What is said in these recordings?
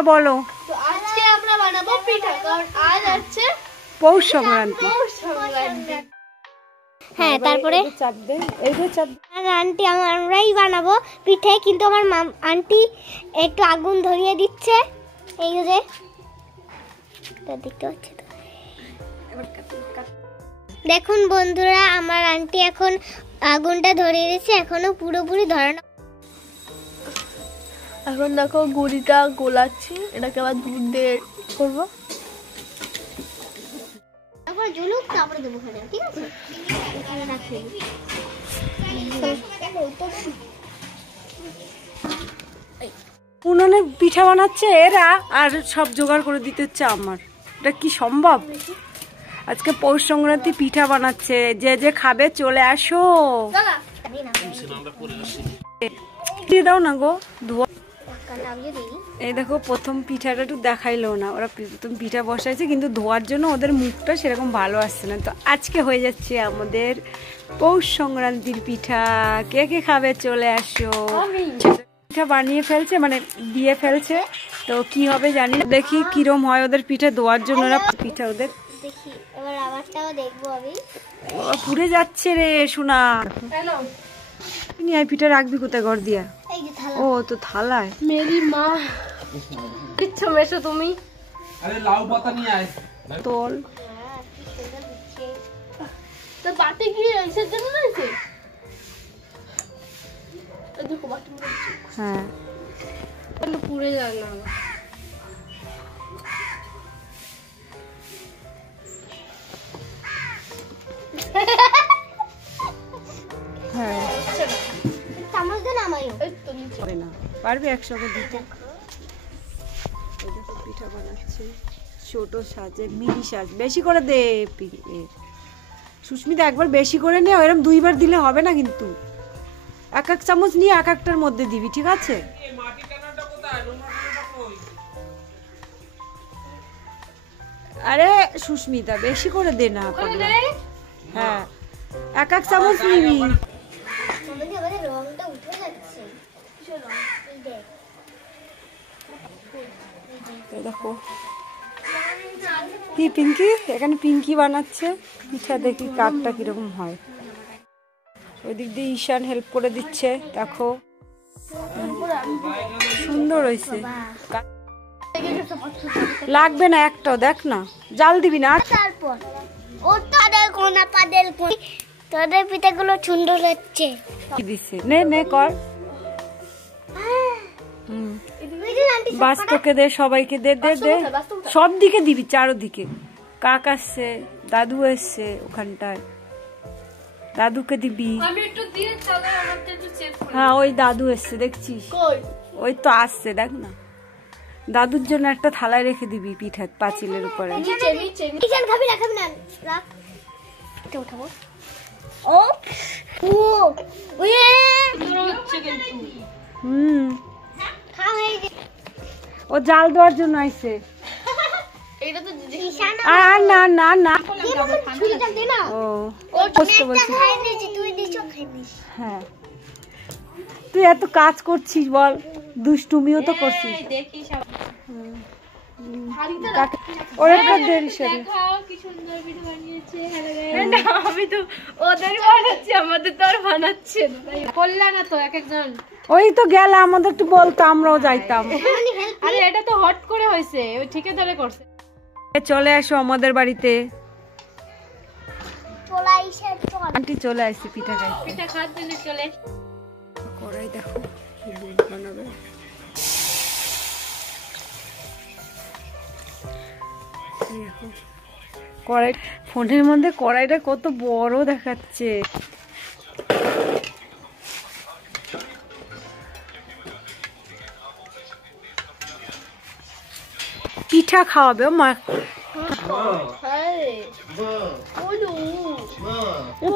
বলো। তো আজকে আমরা বানাবো পিঠা, কারণ আজ আছে পৌষ সংক্রান্তি। হ্যাঁ, তারপরে আন্টি আমরাই বানাবো পিঠে, কিন্তু আমার আন্টি একটু আগুন ধরিয়ে দিচ্ছে। এই যে দেখতে পাচ্ছি তো, দেখুন বন্ধুরা, আমার আন্টি এখন আগুনটা ধরিয়ে দিচ্ছে, এখনো পুরোপুরি ধরানো। এখন দেখো গুড়িটা গোলাচ্ছি, এটাকে আবার দুধ দিয়ে করবো। তারপরে জলুক, তারপরে দেবো খালি, ঠিক আছে? উনুনে পিঠা বানাচ্ছে এরা, আর সব জোগাড় করে দিতে হচ্ছে আমার। এটা কি সম্ভব? আজকে পৌষ সংক্রান্তি পিঠা বানাচ্ছে, যে যে খাবে চলে আসো। দিয়ে দাও না গো। এই দেখো প্রথম পিঠাটা একটু দেখাইলো না, ওরা প্রথম পিঠা বসাইছে, কিন্তু ধোয়ার জন্য ওদের মুখটা সেরকম ভালো আসছে না। তো আজকে হয়ে যাচ্ছে আমাদের পৌষ সংক্রান্তির পিঠা। কে কে খাবে চলে আসো। পিঠা বানিয়ে ফেলছে, মানে দিয়ে ফেলছে, তো কি হবে জানি না। দেখি কিরম হয় ওদের পিঠা ধোয়ার জন্য। ওরা পিঠা ওদের দেখি, এবার আওয়াজটাও দেখবো আমি। পুড়ে যাচ্ছে রে সোনা। পিঠা রাখবি কোথায় ঘর দিয়া? ও তো থালায়। মেরি মা কিচ্ছু মেশো তুমি। আরে লাউ পাতা নিয়ে আয় তোল। তো বাটি কি এসে জন্য নাইছে? এই দেখো বাটি পুরো। হ্যাঁ, তাহলে পুড়ে যায় না। হ্যাঁ চামচ দে না আমায়ও। হবে না, পারবে একসঙ্গে দিতে। পিঠা বানাচ্ছে ছোট সাজে, মিনি সাজ। বেশি করে দে সুস্মিতা, একবার বেশি করে নে। এরকম দুইবার দিলে হবে না কিন্তু। এক এক চামচ নিয়ে এক একটার মধ্যে দিবি, ঠিক আছে? আরে সুস্মিতা, বেশি করে দে না। হ্যাঁ, এক এক চামচ নিবি। দেখো কি পিঙ্কি, এখানে পিঙ্কি বানাচ্ছে পিঠা। দেখি কাঠটা কিরকম হয়। ওই দিক দিয়ে ঈশান হেল্প করে দিচ্ছে। দেখো সুন্দর হয়েছে। লাগবে না একটাও, দেখ না, জাল দিবি না। তারপর ও তাদের কোনা পাদের তোদের পিঠাগুলো সুন্দর হচ্ছে। কি দিছে? নে নে কর। বাস তোকে দে, সবাইকে দে দে দে, সব দিকে দিবি, চারোদিকে। কাক আসছে, দাদু এসছে ওখানটায়, দাদুকে দিবি। হ্যাঁ, ওই দাদু এসছে দেখছিস? ওই তো আসছে, দেখ না। দাদুর জন্য একটা থালায় রেখে দিবি পিঠা পাঁচিলের উপরে। ও জাল দেওয়ার জন্য আইছে। না না না, হ্যাঁ তুই এত কাজ করছিস বল, দুষ্টুমিও তো করছিস। আমি তো ওদের বানাচ্ছি, আমাদের তো আর বানাচ্ছে বললা না তো। এক একজন ওই তো গেল, আমাদের একটু বলতো, আমরাও যাইতাম। আরে এটা তো হট করে হয়েছে, ওই ঠিকাদারে করছে। চলে আসো আমাদের বাড়িতে। আন্টি চলে আসছে পিঠা খাই। পিঠা খাওয়ার জন্য চলে। কড়াই দেখো বানাবে। কড়াই, ফোনের মধ্যে কড়াইটা কত বড় দেখাচ্ছে। পিঠা খাওয়াবে মা।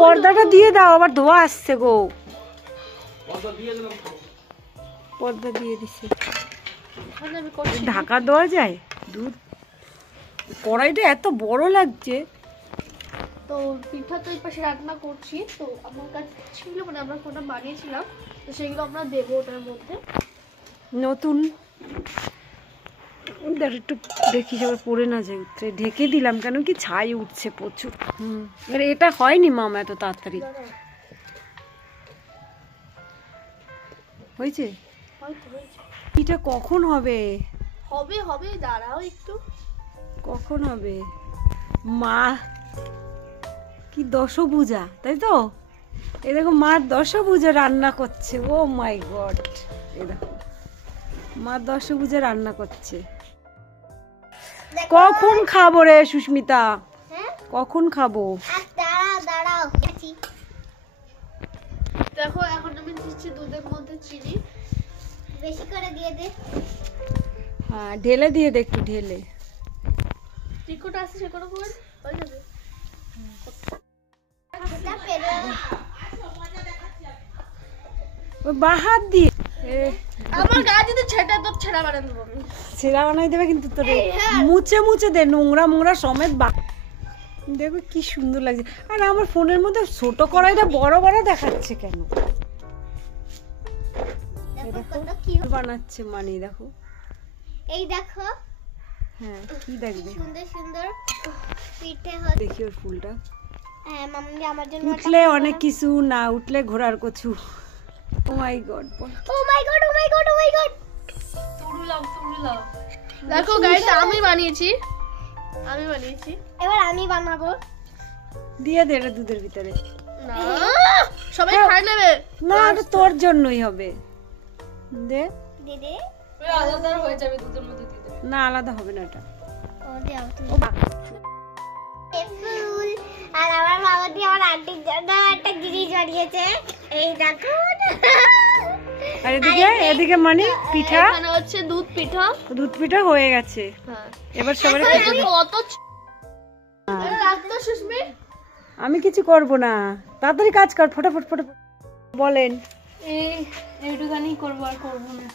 পর্দাটা দিয়ে দাও, আবার ধোয়া আসছে গো। পর্দা দিয়ে দিছে, ঢাকা দেওয়া যায় দুধ। কড়াইটা এত বড় লাগছে। তো পিঠা তো এই পাশে রান্না করছি, তো আমার কাছে ছিল, মানে আমরা কোনটা বানিয়েছিলাম, তো সেগুলো আমরা দেবো ওটার মধ্যে। নতুন দেখ একটু দেখিস আবার পড়ে না যায়, উঠতে ঢেকে দিলাম কেন কি ছাই উঠছে প্রচুর। এবারে এটা হয়নি মামা এত তাড়াতাড়ি হয়েছে। এটা কখন হবে? হবে হবে, দাঁড়াও একটু। কখন হবে? মা কি দশভুজা, তাই তো? এই দেখো মা দশভুজা রান্না করছে। ও মাই গড, এই দেখো মা দশভুজা রান্না করছে। কখন খাবো রে সুস্মিতা? কখন খাবো? দাঁড়াও দাঁড়াও, দেখো এখন আমি দিচ্ছি দুধের মধ্যে চিনি, বেশি করে দিয়ে দে। হ্যাঁ ঢেলে দিয়ে দে, একটু ঢেলে। টিকট আছে সে কোনো করে হয়ে যাবে। বাহার দিয়ে আমার গা যদি ছেটা তো ছেড়া বানাই দেবো আমি। ছেঁড়া বানাই দেবে কিন্তু তোর মুছে মুছে দে, নোংরা মোংরা সমেত। দেখো কি সুন্দর লাগছে। আর আমার ফোনের মধ্যে ছোট কড়াইটা বড় বড় দেখাচ্ছে কেন? বানাচ্ছে মানে দেখো, এই দেখো। হ্যাঁ কি দেখবে? সুন্দর সুন্দর পিঠে দেখি ওর ফুলটা। হ্যাঁ মাম্মি আমার জন্য উঠলে অনেক কিছু, না উঠলে ঘোড়ার কচু। ও মাই গড, ও মাই গড, ও মাই গড, ও মাই গড। তুরুলাও। দেখো গাইস আমি বানিয়েছি। এবার আমি বানাবো। দিয়ে দে এটা দুধের ভিতরে। না সবাই খাই নেবে না, এটা তোর জন্যই হবে। দে দিদি, আলাদা হয়ে যাবে দুধের মধ্যে দিয়ে দেবে। না আলাদা হবে না এটা। ও দাও তুমি। ফুল আর আমার বাবা দিয়ে আমার আন্টির জন্য একটা জিনিস বানিয়েছে, এই দেখো। আর এদিকে মানে পিঠা, এখানে হচ্ছে দুধ পিঠা। দুধ পিঠা হয়ে গেছে। হ্যাঁ এবার সবাই খেতে দে। কত রাখতো সুস্মি। আমি কিছু করব না, তাড়াতাড়ি কাজ কর, ফটাফট ফটাফট বলেন। এইটুখানি করবো, আর করবো না।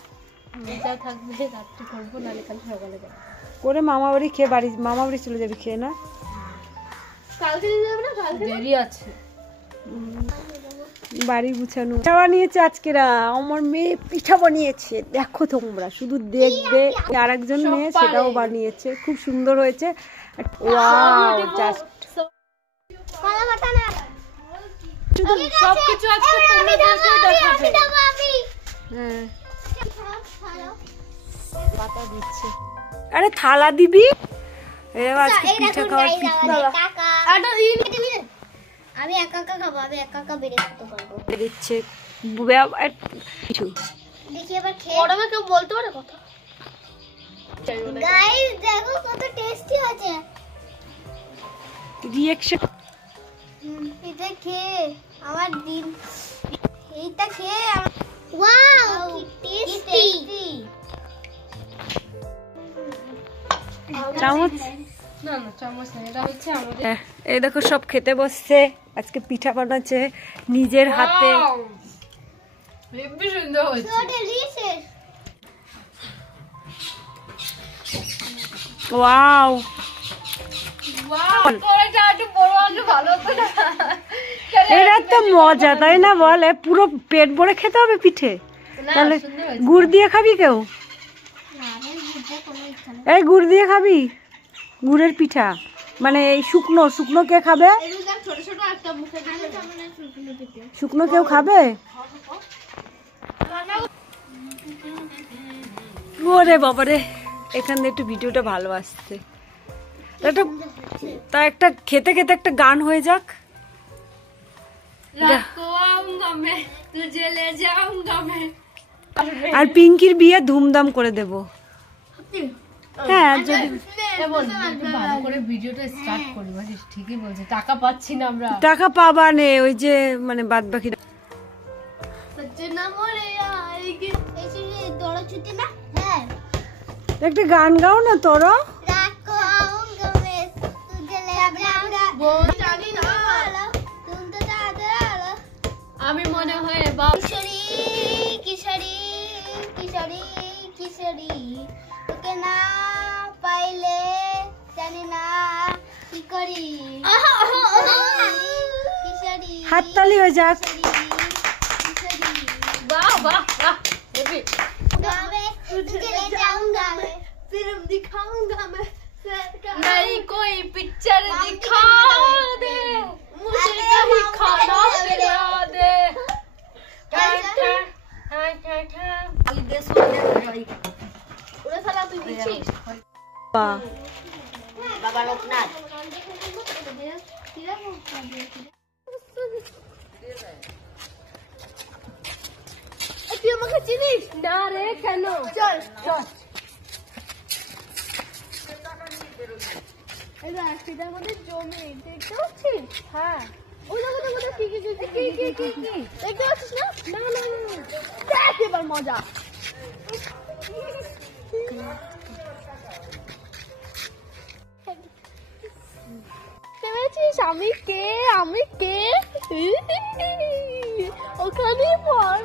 যা থাকবে রাত্রে করবো, নাহলে কাল সকালে করবো। করে মামা বাড়ি খেয়ে মামা বাড়ি চলে যাবি খেয়ে। না কালকে দিয়ে যাবে না? কালকে দেরি আছে। বাড়ি গুছানো। পিঠা বানিয়েছে আজকেরা আমার মেয়ে, পিঠা বানিয়েছে দেখো তোমরা, শুধু দেখবে। আর একজন মেয়ে সেটাও বানিয়েছে, খুব সুন্দর হয়েছে। ওয়াও, জাস্ট কলা বাটা না সবকিছু আজকে আমি দেবো। হ্যাঁ পাতা দিচ্ছে। আরে থালা দিবি। আজকে পিঠা খাওয়ার আমি একা একা খাবো, আমি একা একা বেড়ে খেতে পারবো। দিচ্ছে কিছু। দেখি এবার খেয়ে ওরা কেউ বলতে পারে কথা। গাইস দেখো কত টেস্টি আছে রিঅ্যাকশন। এটা খেয়ে আমার দিন, এইটা খেয়ে ওয়াও কি টেস্টি। চামচ না না চামচ না, এটা হচ্ছে আমাদের। এই দেখো সব খেতে বসছে। আজকে পিঠা বানাচ্ছে নিজের হাতে। হেব্বি সুন্দর হয়েছে। So delicious. ওয়াও, কড়াইটা একটু বড় হলে ভালো হতো না? এটা তো মজা তাই না? বলে পুরো পেট ভরে খেতে হবে পিঠে। না, তাহলে সুন্দর হয়েছে। গুড় দিয়ে খাবি কেউ? এই গুড় দিয়ে খাবি? গুড়ের পিঠা মানে এই শুকনো শুকনো কে খাবে? ছোট ছোট একটা মুখে দিলে শুকনো কেউ খাবে? ওরে বাবারে, এখান থেকে একটু ভিডিওটা ভালো আসছে। একটা খেতে খেতে একটা গান হয়ে যাক। আর পিঙ্কির বিয়ে ধুমধাম করে দেব। হ্যাঁ যদি ভালো করে ভিডিওটা স্টার্ট করি। মাসি ঠিকই বলছে, টাকা পাচ্ছি না আমরা। টাকা পাবা নে, ওই যে মানে বাদ বাকি। একটা গান গাও না তোরা। আমি মনে হয় কিশোরী কিশোরী কিশোরী কিশোরী, তোকে না পাইলে জানি না কি করি। কিশোরী হাততালি হয়ে যাক। किशोरी वाह वाह वाह। मैं तुझे ले जाऊंगा, फिर दिखाऊंगा मैं नहीं कोई पिक्चर दिखा दे मुझे कहीं खाना खिला दे ওরা সালা তুই দিচ্ছিস बाबा लोकनाथ তুই আমাকে চিনিস না রে কেন চল চল এটা সেটার মধ্যে জমি দেখতে পাচ্ছিস হ্যাঁ ওই জায়গাটার মধ্যে কি দেখতে পাচ্ছিস না না না দেখ এবার মজা আমি কে ওখানে পর